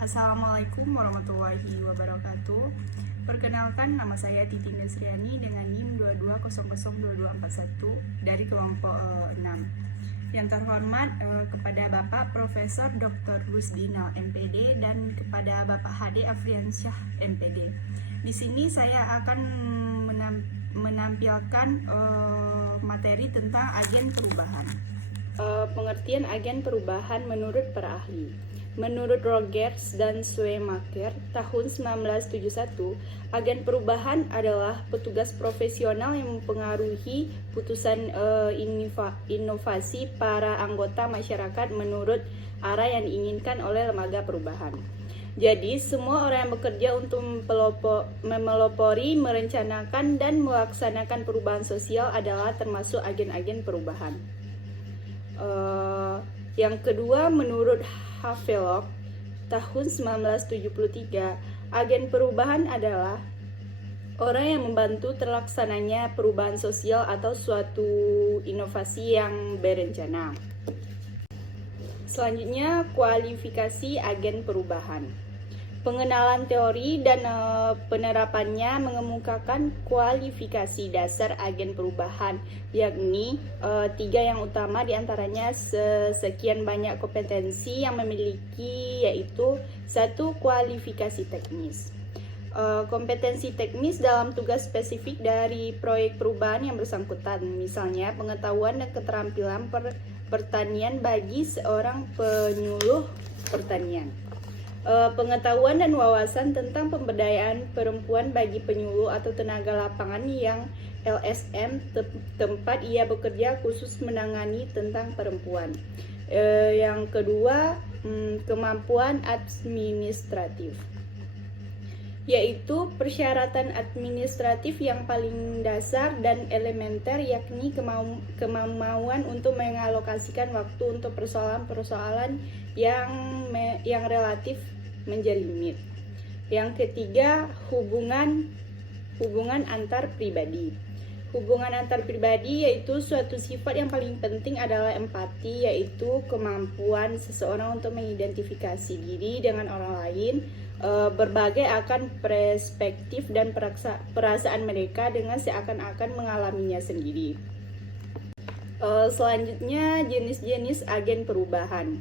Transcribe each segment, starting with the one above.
Assalamualaikum warahmatullahi wabarakatuh. Perkenalkan, nama saya Titi Nesriani dengan NIM 22002241 dari kelompok 6. Yang terhormat kepada Bapak Profesor Dr. Rusdinal MPD dan kepada Bapak Hade Afriansyah MPD. Di sini saya akan menampilkan materi tentang agen perubahan. Pengertian agen perubahan menurut para ahli. Menurut Rogers dan Schumacher tahun 1971, agen perubahan adalah petugas profesional yang mempengaruhi putusan inovasi para anggota masyarakat menurut arah yang diinginkan oleh lembaga perubahan. Jadi, semua orang yang bekerja untuk memelopori, merencanakan, dan melaksanakan perubahan sosial adalah termasuk agen-agen perubahan. Yang kedua, menurut Havelock tahun 1973, agen perubahan adalah orang yang membantu terlaksananya perubahan sosial atau suatu inovasi yang berencana. Selanjutnya, kualifikasi agen perubahan. Pengenalan teori dan penerapannya mengemukakan kualifikasi dasar agen perubahan, yakni 3 yang utama, diantaranya sekian banyak kompetensi yang memiliki, yaitu 1. Kualifikasi teknis. Kompetensi teknis dalam tugas spesifik dari proyek perubahan yang bersangkutan, misalnya pengetahuan dan keterampilan pertanian bagi seorang penyuluh pertanian. Pengetahuan dan wawasan tentang pemberdayaan perempuan bagi penyuluh atau tenaga lapangan yang LSM tempat ia bekerja khusus menangani tentang perempuan. Yang kedua, kemampuan administratif, yaitu persyaratan administratif yang paling dasar dan elementer, yakni kemampuan untuk mengalokasikan waktu untuk persoalan-persoalan yang relatif menjelimet. Yang ketiga, hubungan antar pribadi. Hubungan antar pribadi yaitu suatu sifat yang paling penting adalah empati, yaitu kemampuan seseorang untuk mengidentifikasi diri dengan orang lain, berbagai akan perspektif dan perasaan mereka dengan seakan-akan mengalaminya sendiri. Selanjutnya, jenis-jenis agen perubahan.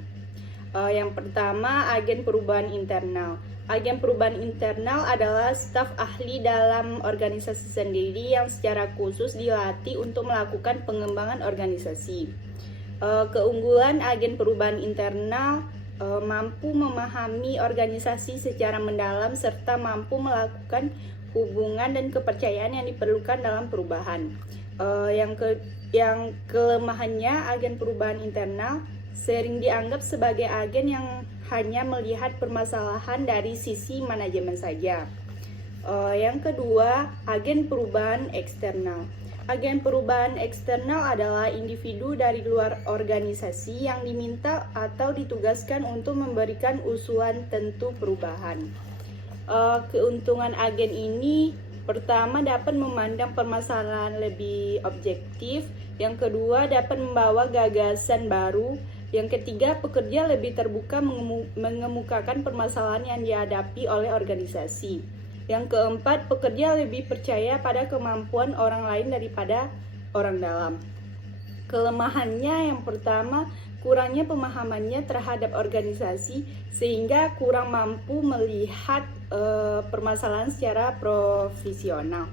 Yang pertama, agen perubahan internal. Agen perubahan internal adalah staf ahli dalam organisasi sendiri yang secara khusus dilatih untuk melakukan pengembangan organisasi. Keunggulan agen perubahan internal mampu memahami organisasi secara mendalam serta mampu melakukan hubungan dan kepercayaan yang diperlukan dalam perubahan. Yang kelemahannya, agen perubahan internal sering dianggap sebagai agen yang hanya melihat permasalahan dari sisi manajemen saja. Yang kedua, agen perubahan eksternal. Agen perubahan eksternal adalah individu dari luar organisasi yang diminta atau ditugaskan untuk memberikan usulan tentu perubahan. Keuntungan agen ini, pertama, dapat memandang permasalahan lebih objektif. Yang kedua, dapat membawa gagasan baru. Yang ketiga, pekerja lebih terbuka mengemukakan permasalahan yang dihadapi oleh organisasi. Yang keempat, pekerja lebih percaya pada kemampuan orang lain daripada orang dalam. Kelemahannya, yang pertama, kurangnya pemahamannya terhadap organisasi sehingga kurang mampu melihat permasalahan secara profesional.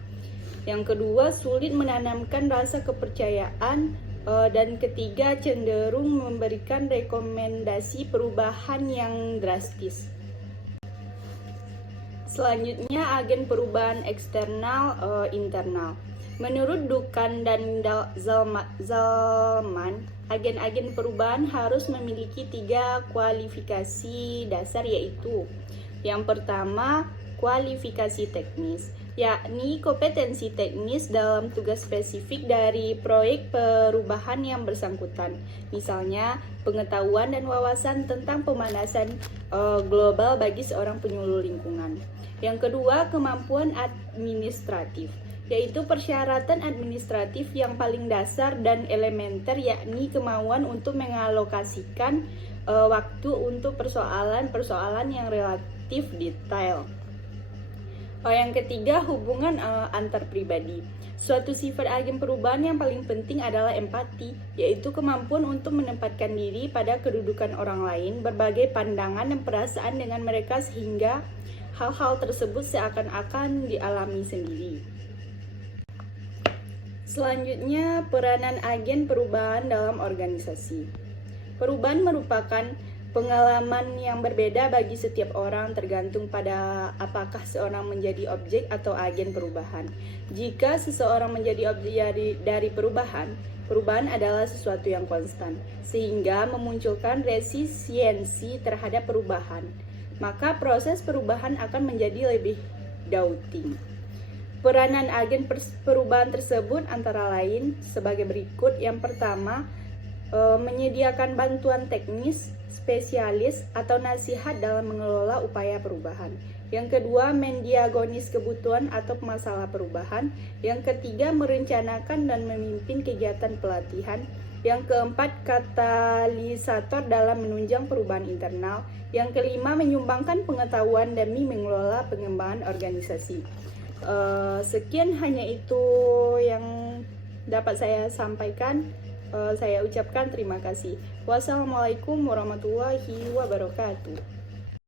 Yang kedua, sulit menanamkan rasa kepercayaan. Dan ketiga, cenderung memberikan rekomendasi perubahan yang drastis. Selanjutnya, agen perubahan eksternal internal. Menurut Duncan dan Zalman, agen-agen perubahan harus memiliki 3 kualifikasi dasar, yaitu yang pertama, kualifikasi teknis, yakni kompetensi teknis dalam tugas spesifik dari proyek perubahan yang bersangkutan, misalnya pengetahuan dan wawasan tentang pemanasan global bagi seorang penyuluh lingkungan. Yang kedua, kemampuan administratif, yaitu persyaratan administratif yang paling dasar dan elementer, yakni kemauan untuk mengalokasikan waktu untuk persoalan-persoalan yang relatif detail. Yang ketiga, hubungan antar pribadi. Suatu sifat agen perubahan yang paling penting adalah empati, yaitu kemampuan untuk menempatkan diri pada kedudukan orang lain, berbagai pandangan dan perasaan dengan mereka sehingga hal-hal tersebut seakan-akan dialami sendiri. Selanjutnya, peranan agen perubahan dalam organisasi. Perubahan merupakan pengalaman yang berbeda bagi setiap orang tergantung pada apakah seorang menjadi objek atau agen perubahan. Jika seseorang menjadi objek dari perubahan, perubahan adalah sesuatu yang konstan, sehingga memunculkan resistensi terhadap perubahan. Maka proses perubahan akan menjadi lebih daunting. Peranan agen perubahan tersebut antara lain sebagai berikut. Yang pertama, menyediakan bantuan teknis, spesialis, atau nasihat dalam mengelola upaya perubahan. Yang kedua, mendiagnosis kebutuhan atau masalah perubahan. Yang ketiga, merencanakan dan memimpin kegiatan pelatihan. Yang keempat, katalisator dalam menunjang perubahan internal. Yang kelima, menyumbangkan pengetahuan demi mengelola pengembangan organisasi. Sekian hanya itu yang dapat saya sampaikan. Saya ucapkan terima kasih. Wassalamualaikum warahmatullahi wabarakatuh.